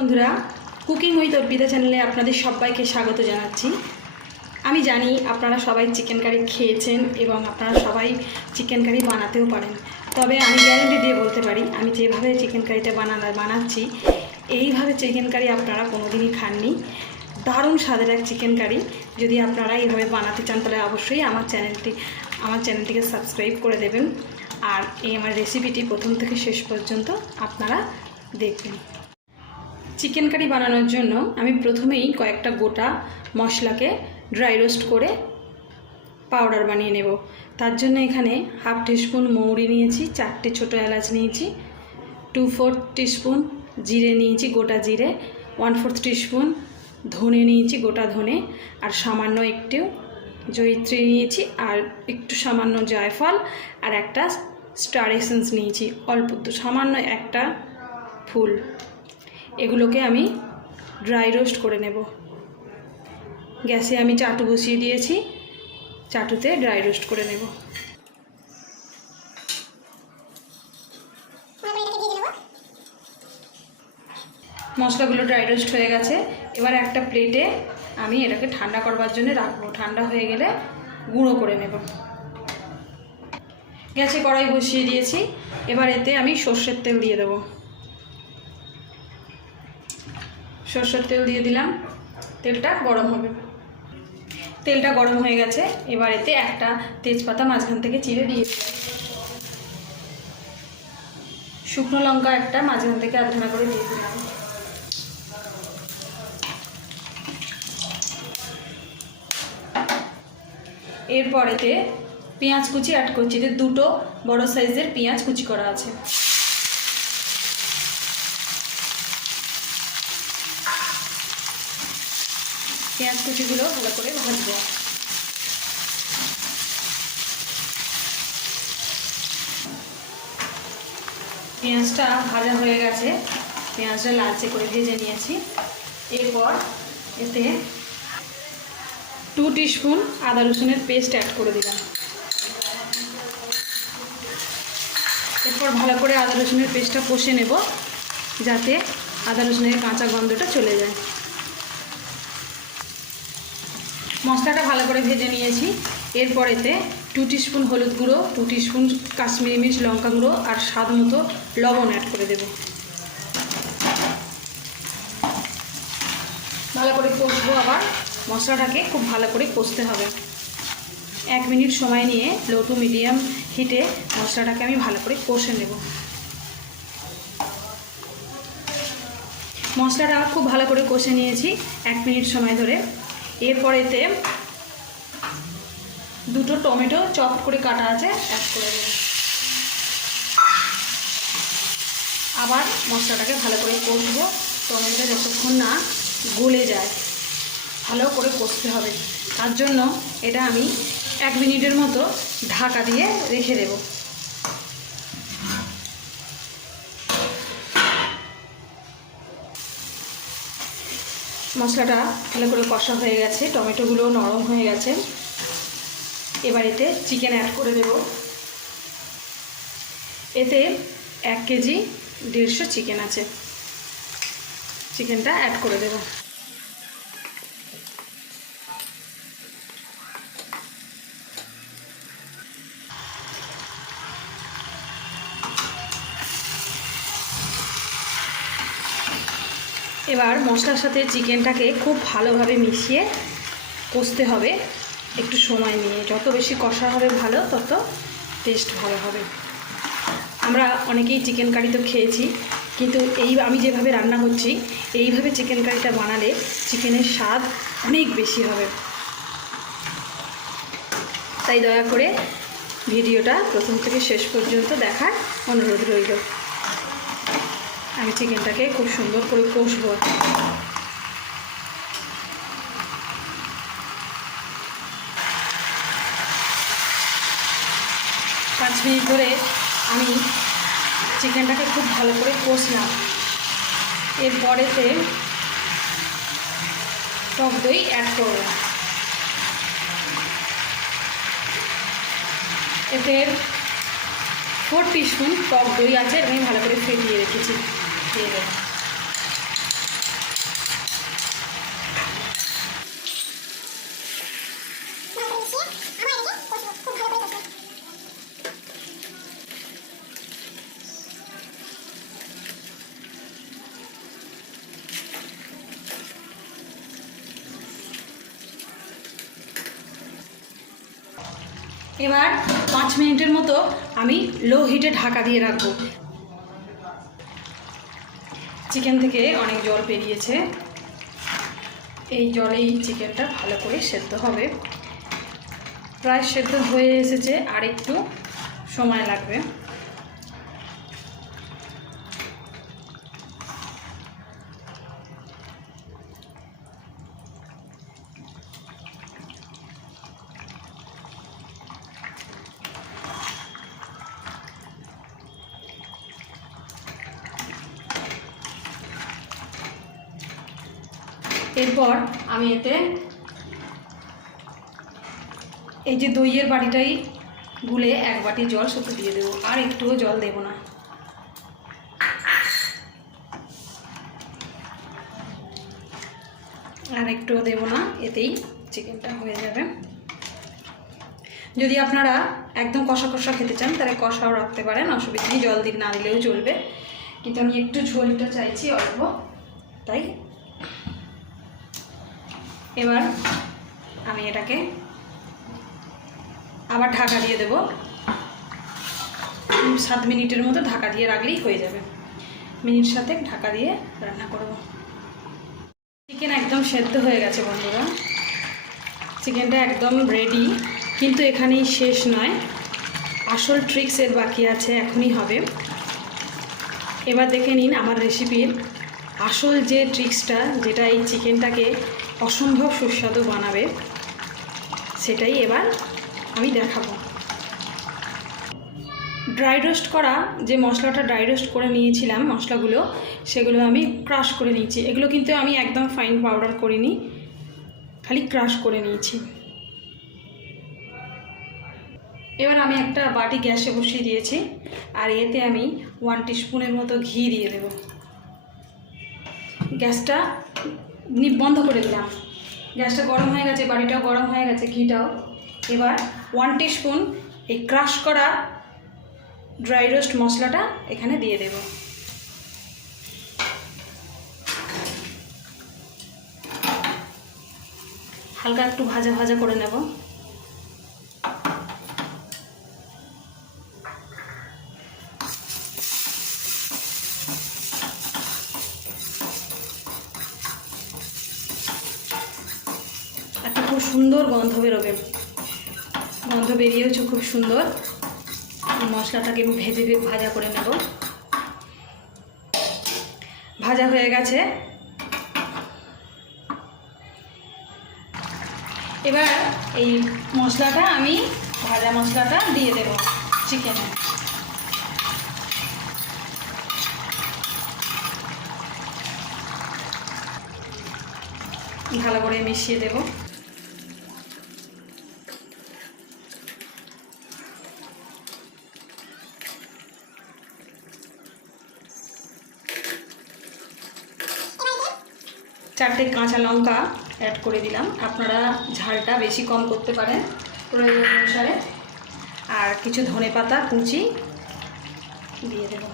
বন্ধুরা, cooking with Arpita চ্যানেলে আপনাদের সবাইকে স্বাগত জানাচ্ছি। আমি জানি আপনারা সবাই চিকেন কারি খেয়েছেন এবং আপনারা সবাই চিকেন কারি বানাতেও পারেন। তবে আমি গ্যারান্টি দিয়ে বলতে পারি, আমি যেভাবে চিকেন কারিটা বানাচ্ছি এইভাবে চিকেন কারি আপনারা কোনোদিনই খাননি। দারুণ স্বাদের এক চিকেন কারি। যদি আপনারা এইভাবে বানাতে চান তাহলে অবশ্যই আমার চ্যানেলটিকে সাবস্ক্রাইব করে দেবেন। আর এই আমার রেসিপিটি প্রথম থেকে শেষ পর্যন্ত আপনারা দেখবেন। চিকেন কারি বানানোর জন্য আমি প্রথমেই কয়েকটা গোটা মশলাকে ড্রাই রোস্ট করে পাউডার বানিয়ে নেব। তার জন্য এখানে হাফ টিস্পুন মৌরি নিয়েছি, 4টে ছোটো এলাচ নিয়েছি, 2/4 টিস্পুন জিরে নিয়েছি, গোটা জিরে, 1/4 টিস্পুন ধনে নিয়েছি, গোটা ধনে, আর সামান্য একটু জয়িত্রী নিয়েছি, আর একটু সামান্য জায়ফল, আর একটা স্টার এসেন্স নিয়েছি, অল্প সামান্য একটা ফুল। এগুলোকে আমি ড্রাই রোস্ট করে নেব। গ্যাসে আমি চাটু বসিয়ে দিয়েছি, চাটুতে ড্রাই রোস্ট করে নেব। মশলাগুলো ড্রাই রোস্ট হয়ে গেছে। এবার একটা প্লেটে আমি এটাকে ঠান্ডা করবার জন্য রাখবো। ঠান্ডা হয়ে গেলে গুঁড়ো করে নেব। গ্যাসে কড়াই বসিয়ে দিয়েছি। এবার এতে আমি সর্ষের তেল দিয়ে দেবো। সর্ষের তেল দিয়ে দিলাম। তেলটা গরম হবে। তেলটা গরম হয়ে গেছে। এবার এতে একটা তেজপাতা মাঝখান থেকে চিড়ে দিয়ে দিলাম। শুকনো লঙ্কা একটা মাঝখান থেকে আধখানা করে দিয়ে দিলাম। এরপর এতে পেঁয়াজ কুচি অ্যাড করছি। এতে 2টো বড় সাইজের পেঁয়াজ কুচি করা আছে। পেঁয়াজ কুচিগুলো ভালো করে ভাজবো। পেঁয়াজটা ভাজা হয়ে গেছে। পেঁয়াজটা লালচে করে ভেজে নিয়েছি। এরপর এতে 2 টিস্পুন আদা রসুনের পেস্ট অ্যাড করে দিলাম। এরপর ভালো করে আদা রসুনের পেস্টটা কষে নেব, যাতে আদা রসুনের কাঁচা গন্ধটা চলে যায়। মশলাটা ভালো করে ভেজে নিয়েছি। এরপর এতে 2 টিস্পুন হলুদ গুঁড়ো, 2 টিস্পুন কাশ্মীরি মির্চ লঙ্কা গুঁড়ো, আর স্বাদ মতো লবণ অ্যাড করে দেব। ভালো করে কষবো। আবার মশলাটাকে খুব ভালো করে কষতে হবে। 1 মিনিট সময় নিয়ে লো টু মিডিয়াম হিটে মশলাটাকে আমি ভালো করে কষে নেব। মশলাটা খুব ভালো করে কষে নিয়েছি 1 মিনিট সময় ধরে। এরপর এতে 2টো টমেটো চপ করে কাটা আছে অ্যাড করে দেব। আবার মশলাটাকে ভালো করে কষবো। টমেটো যতক্ষণ না গলে যায় ভালো করে কষতে হবে। তার জন্য এটা আমি 1 মিনিটের মতো ঢাকা দিয়ে রেখে দেব। মশলাটা ভালো করে কষা হয়ে গেছে, টমেটোগুলো নরম হয়ে গেছে। এবার এতে চিকেন অ্যাড করে দেব। এতে 1 কেজি 150 চিকেন আছে। চিকেনটা অ্যাড করে দেব। এবার মশলার সাথে চিকেনটাকে খুব ভালোভাবে মিশিয়ে কষতে হবে একটু সময় নিয়ে। যত বেশি কষা হবে ভালো, তত টেস্ট ভালো হবে। আমরা অনেকেই চিকেন কারি তো খেয়েছি, কিন্তু আমি যেভাবে রান্না করছি এইভাবে চিকেন কারিটা বানালে চিকেনের স্বাদ অনেক বেশি হবে। তাই দয়া করে ভিডিওটা প্রথম থেকে শেষ পর্যন্ত দেখার অনুরোধ রইল। আমি চিকেনটাকে খুব সুন্দর করে কষবো। 5 মিনিট ধরে আমি চিকেনটাকে খুব ভালো করে কষলাম। এরপরেতে টক দই অ্যাড করব। এতে 4 টিস্পুন টক দই আছে, আমি ভালো করে ফেটিয়ে রেখেছি। দিয়ে দেব। এবার 5 মিনিটের মতো আমি লো হিটে ঢাকা দিয়ে রাখবো। চিকেন থেকে অনেক জল বেরিয়েছে, এই জলেই চিকেনটা ভালো করে সেদ্ধ হবে। প্রায় সেদ্ধ হয়ে এসেছে, আর একটু সময় লাগবে। এরপর আমি এতে এই যে দইয়ের বাটিটাই গুলে 1 বাটি জল শুধু দিয়ে দেবো, আর একটুও জল দেব না। আর একটুও দেব না, এতেই চিকেনটা হয়ে যাবে। যদি আপনারা একদম কষা কষা খেতে চান তাহলে কষাও রাখতে পারেন, অসুবিধা নেই, জল না দিলেও চলবে। কিন্তু আমি একটু ঝোলটা চাইছি অল্প, তাই। এবার আমি এটাকে আবার ঢাকা দিয়ে দেব। 7 মিনিটের মতো ঢাকা দিয়ে রাখলেই হয়ে যাবে। মিনিট 7 ঢাকা দিয়ে রান্না করব। চিকেন একদম সেদ্ধ হয়ে গেছে বন্ধুরা, চিকেনটা একদম রেডি। কিন্তু এখানেই শেষ নয়, আসল ট্রিক্স এর বাকি আছে, এখনই হবে। এবার দেখে নিন আমার রেসিপির আসল যে ট্রিক্সটা, যেটা এই চিকেনটাকে অসম্ভব সুস্বাদু বানাবে, সেটাই এবার আমি দেখাবো। ড্রাই রোস্ট করা যে মশলাটা ড্রাই রোস্ট করে নিয়েছিলাম, মশলাগুলো সেগুলো আমি ক্রাশ করে নিয়েছি। এগুলো কিন্তু আমি একদম ফাইন পাউডার করিনি, খালি ক্রাশ করে নিয়েছি। এবার আমি একটা বাটি গ্যাসে বসিয়ে দিয়েছি, আর এতে আমি 1 টিস্পুনের মতো ঘি দিয়ে দেব। গ্যাসটা বন্ধ করে দিলাম। গ্যাসটা গরম হয়ে গেছে, বাটিটাও গরম হয়ে গেছে, ঘিটাও। এবার 1 টিস্পুন এই ক্রাশ করা ড্রাই রোস্ট মশলাটা এখানে দিয়ে দেব। হালকা একটু ভাজা ভাজা করে নেব। একটা খুব সুন্দর গন্ধ বেরোবে, গন্ধ বেরিয়েছে খুব সুন্দর। মশলাটাকে আমি ভাজা করে নেব। ভাজা হয়ে গেছে। এবার এই মশলাটা আমি ভাজা মশলাটা দিয়ে দেব চিকেনে। ভালো করে মিশিয়ে দেব। চারটে কাঁচা লঙ্কা অ্যাড করে দিলাম। আপনারা ঝালটা বেশি কম করতে পারেন প্রয়োজন অনুসারে। আর কিছু ধনেপাতা কুচি দিয়ে দেব।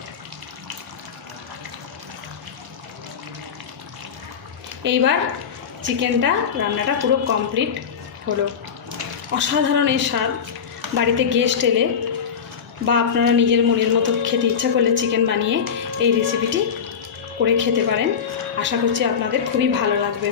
এইবার চিকেনটা রান্নাটা পুরো কমপ্লিট হলো। অসাধারণ এর স্বাদ। বাড়িতে গেস্ট এলে বা আপনারা নিজের মনের মতো খেতে ইচ্ছা করলে চিকেন বানিয়ে এই রেসিপিটি করে খেতে পারেন। আশা করছি আপনাদের খুবই ভালো লাগবে।